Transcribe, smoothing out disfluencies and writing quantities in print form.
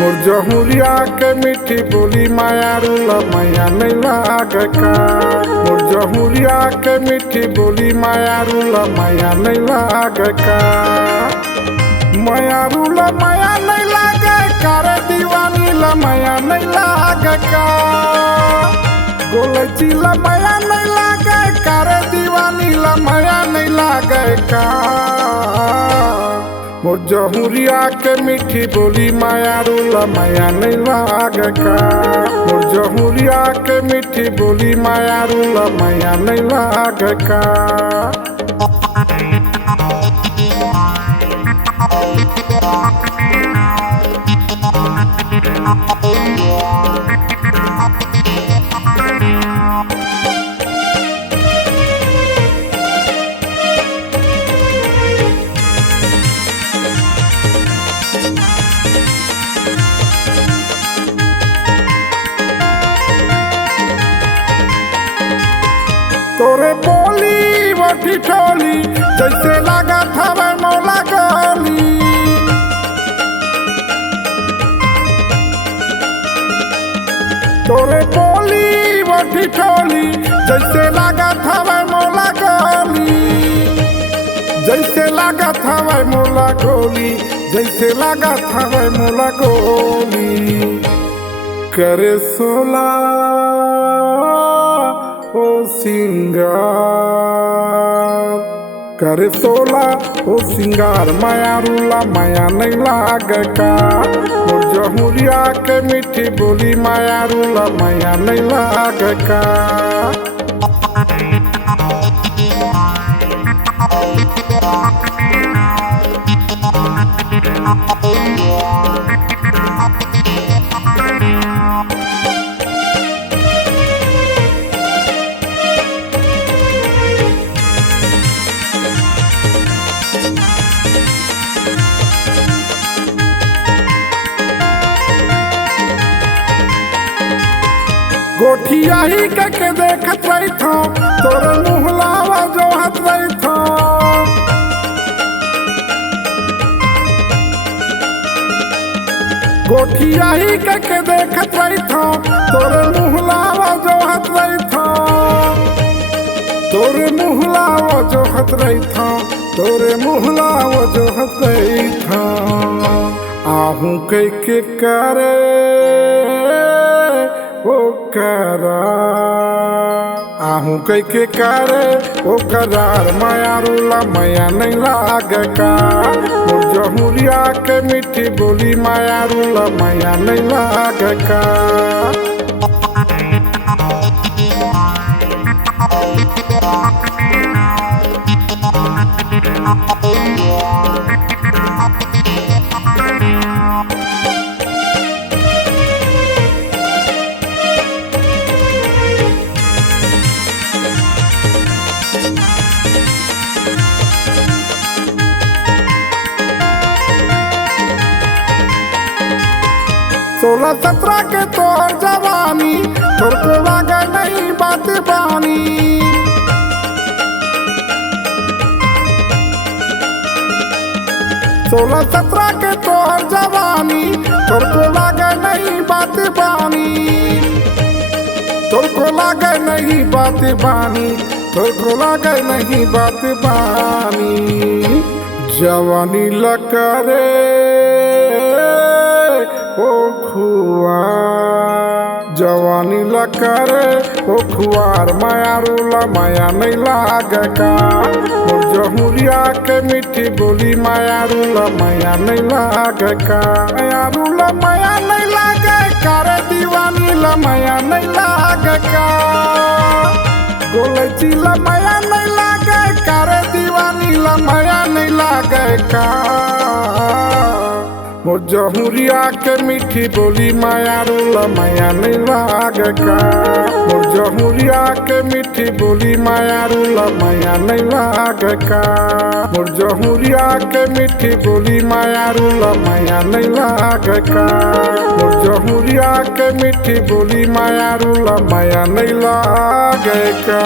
मोर जहुरिया के मीठी बोली माया रूला माया नहीं लागे का। मोर जहुरिया के मीठी बोली माया रूला माया नहीं लागे का। माया रूला माया नहीं लागे का रे दीवानी ला माया नहीं लागे का। गोलची ला माया नहीं लागे का रे दीवानी ला माया नहीं लागे का। मोर जहुरिया के मीठी बोली माया रूला माया नहीं लागे का। मोर जहुरिया के मीठी बोली माया रूला माया नहीं लागे का। तोरे बोली वठी ठोली जैसे लगा था वह मौला गोली। तोरे बोली वठी ठोली जैसे लगा था वह मौला गोली। जैसे लगा था वह मौला गोली, जैसे लगा था वह मौला गोली। करे सोला ओ सिंगार, करे सोला ओ सिंगार माया रूला माया नहीं लागे का। मोर जहुरिया के मीठी बोली माया रूला माया नहीं लागे का। गोठिया ही के देखत रही था तोरे मुहलावा जो हत रही था। गोठिया ही के देखत रही था तोरे मुहलावा जो हत रही था। तोरे मुहलावा जो हत रही था, तोरे मुहलावा जो हत रही था। आहू कई के करे ओ करा, आहू कई के करे ओ करार माया रूला माया नहीं लागे का। मोर जहुरिया के मीठी बोली माया रूला माया नहीं लागे का। सोलह सत्रह के तोर जवानी तोर को लागे नहीं बात बानी। सोलह सत्रह के तोर जवानी तोर को लागे नहीं बात बानी। तोर को लागे नहीं बात बानी, तोर को लागे नहीं बात बानी। जवानी लकरे ओ खुआ, जवानी लकरे ओ खुआर माया रूला माया नहीं लागे का। मोर जहुरिया के मीठी बोली माया रूला माया नहीं लागे का। माया रूला माया नहीं लागे का रे दीवानी ला माया नहीं लागे का। गोलची ला माया नहीं लागे का रे दीवानी ला माया नहीं लागे का। मोर जहुरिया के मीठी बोली माया रूला माया नहीं लागे का। मोर जहुरिया के मीठी बोली माया रूला माया नहीं लागे का। मोर जहुरिया के मीठी बोली माया रूला माया नहीं लागे का। मोर जहुरिया के मीठी बोली माया रूला माया नहीं लागे का।